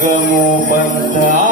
మార్గము పంతా